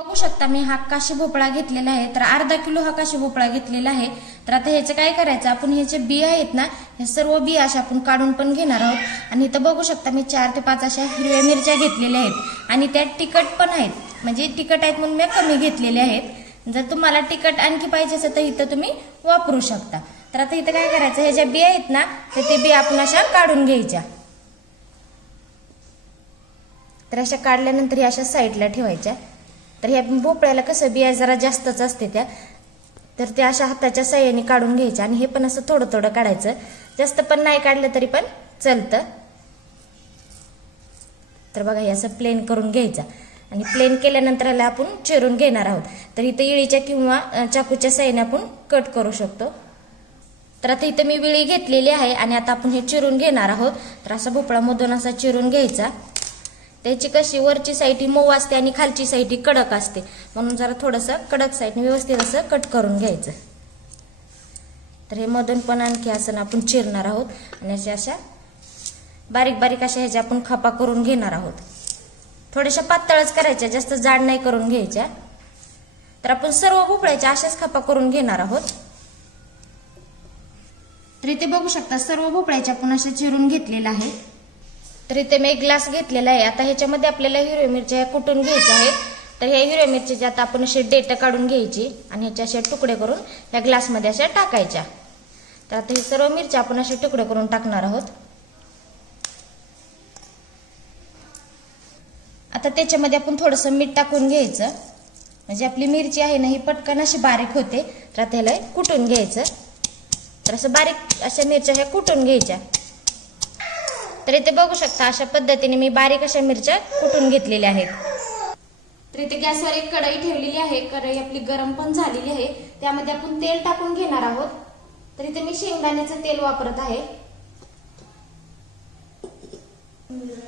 बघू शकता मी हा काशी भोपळा घेतलेला आहे, तर अर्धा किलो हा काशी भोपळा घेतलेला आहे। तर आता ह्याचं काय करायचं, आपण ह्याचे बिया आहेत ना, हे सर्व बिया अशा आपण काढून पण घेणार आहोत। आणि इथं बघू शकता मी 4 ते 5 अशा हिरव्या मिरच्या घेतलेल्या आहेत आणि त्या तिखट पण आहेत, म्हणजे तिखट आहेत म्हणून मी कमी घेतलेले आहेत। जर तुम्हाला तिखट आणखी पाहिजे असेल तर इथं तुम्ही वापरू शकता। तर आता इथं काय करायचं, ह्या ज्या बिया आहेत ना, तर ते बिया आपण अशा काढून घ्यायच्या। तर अशा काढल्यानंतर ह्या अशा साईडला ठेवायच्या। तर ह्या भोपळ्याला कसं बिया जरा जास्तच असते त्या, तर त्या अशा हाताच्या साह्याने काढून घ्यायच्या आणि हे पण असं थोडं थोडं काढायचं, जास्त पण नाही काढलं तरी पण चालतं। तर बघा हे असं प्लेन करून घ्यायचं आणि प्लेन केल्यानंतर ह्याला आपण चिरून घेणार आहोत। तर इथं इळीच्या किंवा चाकूच्या साह्याने आपण कट करू शकतो। तर आता इथं मी विळी घेतलेली आहे आणि आता आपण हे चिरून घेणार आहोत। तर असा भोपळा मधून असा चिरून घ्यायचा। त्याची कशी वरची साईड मऊ असते आणि खालची साईड कडक असते, म्हणून जरा थोडंसं कडक साईडने व्यवस्थित असं कट करून घ्यायचं। तर हे मधून पण आणखी असं आपण चिरणार आहोत आणि अशा बारीक बारीक अशा ह्याच्या आपण खापा करून घेणार आहोत। थोड्याशा पातळच करायच्या, जास्त जाड नाही करून घ्यायच्या। तर आपण सर्व भोपळ्याच्या अशाच खापा करून घेणार आहोत। तर इथे बघू शकता सर्व भोपळ्याच्या आपण अशा चिरून घेतलेला आहे। तर इथे मी एक ग्लास घेतलेला आहे। आता ह्याच्यामध्ये आपल्याला हिरव्या मिरच्या कुटून घ्यायच्या आहेत। तर ह्या हिरव्या मिरच्याचे आता आपण असे देठ काढून घ्यायची आणि ह्याचे असे तुकडे करून ह्या ग्लासमध्ये अशा टाकायच्या। तर आता हे सर्व मिरच्या आपण असे तुकडे करून टाकणार आहोत। आता त्याच्यामध्ये आपण थोडंसं मीठ टाकून घ्यायचं, म्हणजे आपली मिरची आहे ना ही पटकन अशी बारीक होते। तर आता ह्याला कुटून घ्यायचं। तर असं बारीक अशा मिरच्या ह्या कुटून घ्यायच्या। तर इथे बघू शकता अशा पद्धतीने मी बारीक अशा मिरच्या कुटून घेतलेल्या आहेत। तर इथे गॅसवर एक कढई ठेवलेली आहे, कढई आपली गरम पण झालेली आहे, त्यामध्ये आपण तेल टाकून घेणार आहोत। तर इथे मी शेंगदाण्याचं तेल वापरत आहे।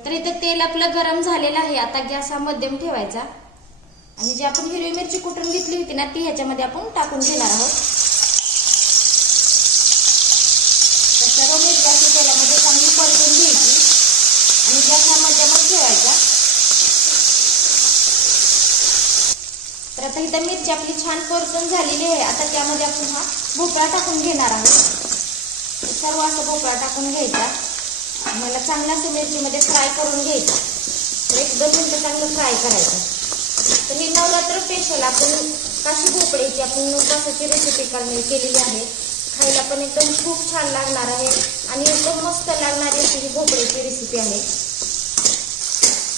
तर इथे तेल आपलं गरम झालेलं आहे। आता गॅस हा मध्यम ठेवायचा आणि जी आपण हिरवी मिरची कुटून घेतली होती ना ती ह्याच्यामध्ये आपण टाकून घेणार आहोत। तर सर्व मिरची तेलामध्ये चांगली परतून घ्यायची आणि गॅस हा मध्यमच ठेवायचा। तर आता इथं मिरची आपली छान परतून झालेली आहे। आता त्यामध्ये आपण हा भोपळा टाकून घेणार आहोत। सर्व असं भोपळा टाकून घ्यायचा, मला चांगला असं मिरचीमध्ये फ्राय करून घ्यायचं। तर 1-2 मिनिटं चांगलं फ्राय करायचं। तर ही नवरात्र स्पेशल आपण काशी भोपळ्याची आपण उपवासाची रेसिपी केलेली आहे। खायला पण एकदम खूप छान लागणार आहे आणि एकदम मस्त लागणारी अशी ही भोपळ्याची रेसिपी आहे।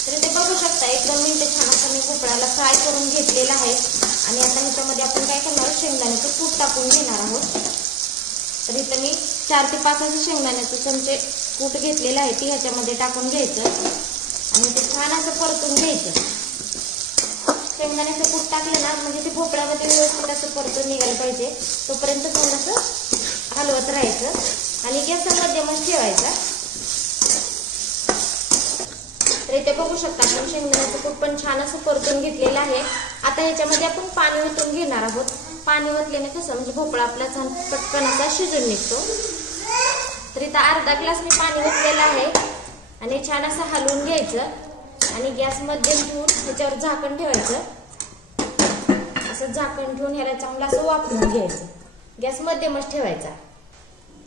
तर इथे बघू शकता 1-2 मिनिटं छान असं मी भोपळ्याला फ्राय करून घेतलेला आहे आणि आता ह्याच्यामध्ये आपण काय करणार, शेंगदाण्याचं कूट टाकून घेणार आहोत। तर इथं मी 4 ते 5 असे शेंगदाण्याचे चमचे कूट घेतलेलं आहे, ती ह्याच्यामध्ये टाकून घ्यायचं आणि ते छान असं परतून घ्यायचं। शेंगदाण्याचं कूट टाकलं ना म्हणजे ते भोपळ्यामध्ये व्यवस्थित असं परतून निघायला पाहिजे, तोपर्यंत थोडंसं हलवत राहायचं आणि गॅस मध्यमच ठेवायचा। तर इथे बघू शकता आपण शेंगदाण्याचं कूट पण छान असं परतून घेतलेलं आहे। आता ह्याच्यामध्ये आपण पाणी ओतून घेणार आहोत। पाणी ओतल्याने कसं म्हणजे भोपळा आपला छान पटकन असा शिजून निघतो। तर इथं अर्धा ग्लास मी पाणी ओतलेलं आहे आणि छान असं हलवून घ्यायचं आणि गॅस मध्यम ठेवून ह्याच्यावर झाकण ठेवायचं। असं झाकण ठेवून ह्याला चांगलं असं वाफवून घ्यायचं, गॅस मध्यमच ठेवायचा।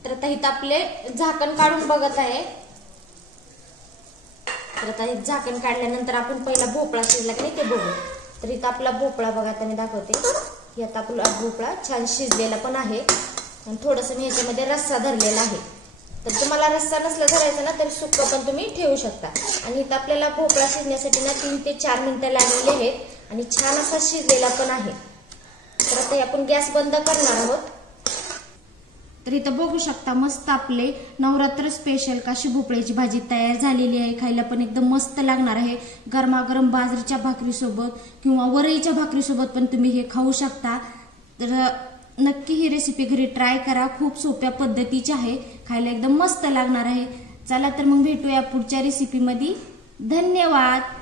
तर आता इथं आपले झाकण काढून बघत आहे। तर आता झाकण काढल्यानंतर आपण पहिला भोपळा शिजला की नाही ते बघू। तर इथं आपला भोपळा बघा आता मी दाखवते की आता आपला भोपळा छान शिजलेला पण आहे आणि थोडंसं मी ह्याच्यामध्ये रस्सा धरलेला आहे। तर तुम्हाला रस्सा नसला धरायचा ना तर सुक्का पण तुम्ही ठेवू शकता। आणि इथं आपल्याला भोपळा शिजण्यासाठी ना 3 ते 4 मिनिटं लागलेली आहेत आणि छान असा शिजलेला पण आहे। तर आता आपण गॅस बंद करणार आहोत। तर इथं बघू शकता मस्त आपले नवरात्र स्पेशल काशी भोपळ्याची भाजी तयार झालेली आहे। खायला पण एकदम मस्त लागणार आहे। गरमागरम बाजरीच्या भाकरीसोबत किंवा वरईच्या भाकरीसोबत पण तुम्ही हे खाऊ शकता। तर नक्की ही रेसिपी घरी ट्राय करा, खूप सोप्या पद्धतीची आहे, खायला एकदम मस्त लागणार आहे। चला तर मग भेटूया पुढच्या रेसिपीमध्ये। धन्यवाद।